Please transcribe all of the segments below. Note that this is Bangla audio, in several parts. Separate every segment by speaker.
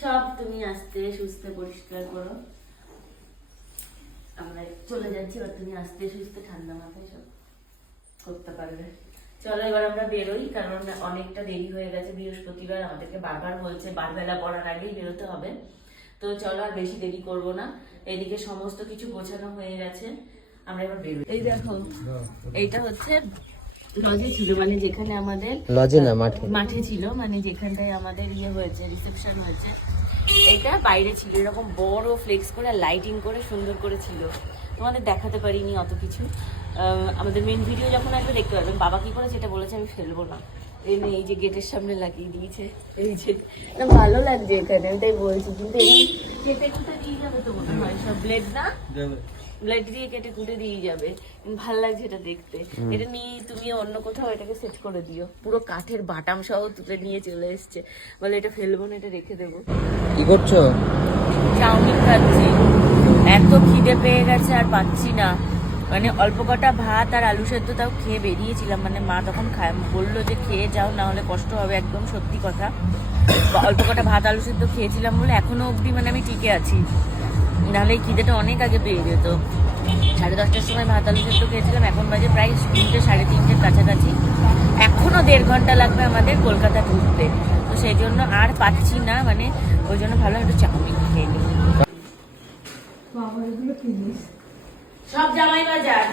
Speaker 1: সব তুমি আস্তে সুস্থে পরিষ্কার করো। আমরা চলে যাচ্ছি এবার তুমি আস্তে সুস্থে ঠান্ডা মাথায় সব করতে পারবে। চলো এবার আমরা বেরোই কারণ অনেকটা দেরি হয়ে গেছে বৃহস্পতিবার। আমাদেরকে বারবার বলছে বারবেলা পড়ার আগেই বেরোতে হবে। তো চলো আর বেশি দেরি করব না। এদিকে সমস্ত কিছু গোছানো হয়ে গেছে। আমরা এবার বেরোই। এই দেখো এইটা হচ্ছে লজে ছিল মানে যেখানে আমাদের
Speaker 2: লজে না মাঠে?
Speaker 1: মাঠে ছিল মানে যেখানটায় আমাদের ইয়ে হয়েছে রিসেপশন হয়েছে। এটা বাইরে ছিল এরকম বড় ফ্লেক্স করে লাইটিং করে সুন্দর করে ছিল। তোমাদের দেখাতে পারিনি অত কিছু। আহ, আমাদের মেন ভিডিও যখন আসবে দেখতে পারবেন বাবা কি করেছে এটা বলেছে আমি ফেলব না। এই নে, এই যে গেটের সামনে লাগিয়ে দিয়েছে এই যে। না ভালো লাগছে এখানে আমি তাই বলছি কিন্তু এখানে কেটে কুটে দিয়ে যাবে তো মনে হয় সব ব্লেড না? ব্লেড দিয়ে কেটে কুটে দিয়ে যাবে। ভালো লাগছে এটা দেখতে। এটা নিয়ে তুমি অন্য কোথাও এটাকে সেট করে দিও। পুরো কাঠের বাটাম সহ তুলে নিয়ে চলে এসছে। বলে এটা ফেলব না এটা রেখে দেবো।
Speaker 2: কি করছ?
Speaker 1: চাউমিন খাচ্ছি। এত খিদে পেয়ে গেছে আর পাচ্ছি না। মানে অল্প কটা ভাত আর আলু সেদ্ধ তাও খেয়ে বেরিয়েছিলাম। মানে মা তখন বলল যে খেয়ে যাও না হলে কষ্ট হবে একদম সত্যি কথা। অল্প কটা ভাত আলু সেদ্ধ খেয়েছিলাম বলে এখনও অবধি মানে আমি টিকে আছি। নাহলে খিদেটা অনেক আগে পেয়ে যেত। সাড়ে দশটার সময় ভাত আলু সেদ্ধ খেয়েছিলাম এখন বাজে প্রায় তিনটে সাড়ে তিনটের কাছাকাছি। এখনও দেড় ঘণ্টা লাগবে আমাদের কলকাতা ঢুকতে। তো সেই জন্য আর পাচ্ছি না মানে ওই জন্য ভালো একটু চাউমিন খেয়ে নিই। সব জামাই বাজার।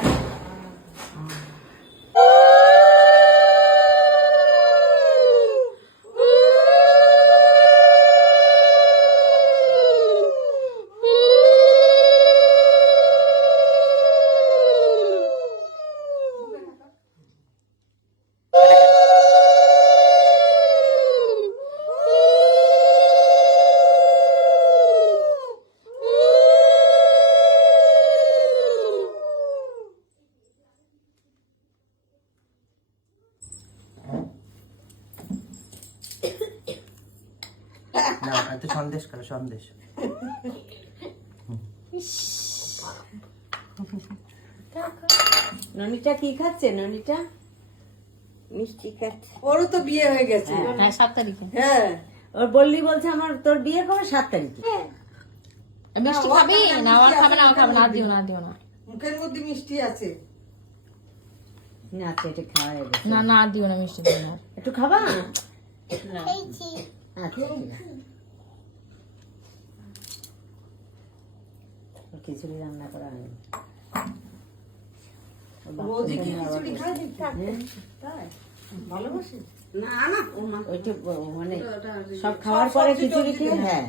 Speaker 2: না এত সন্দেশ করো সন্দেশ।
Speaker 1: ননিটা কি খাচ্ছে? ননিটা মিষ্টি খাচ্ছে।
Speaker 3: ওরও তো বিয়ে হয়ে গেছে।
Speaker 4: হ্যাঁ সাত তারিখে।
Speaker 3: হ্যাঁ।
Speaker 1: ওর বললি বলছে আমার তোর বিয়ে কবে সাত তারিখে।
Speaker 4: মিষ্টি খাবি? না আমার খাবে না খাবে না দিও না দিও না।
Speaker 3: মুখের মধ্যে মিষ্টি আছে।
Speaker 1: আচ্ছা এটা খাওয়া
Speaker 4: না না দিও না মিষ্টি দিও না।
Speaker 1: একটু খাবা? না। খিচুড়ি রান্না করা হয়নি
Speaker 3: না না
Speaker 1: মানে সব খাওয়ার পরে খিচুড়ি খেয়ে হ্যাঁ।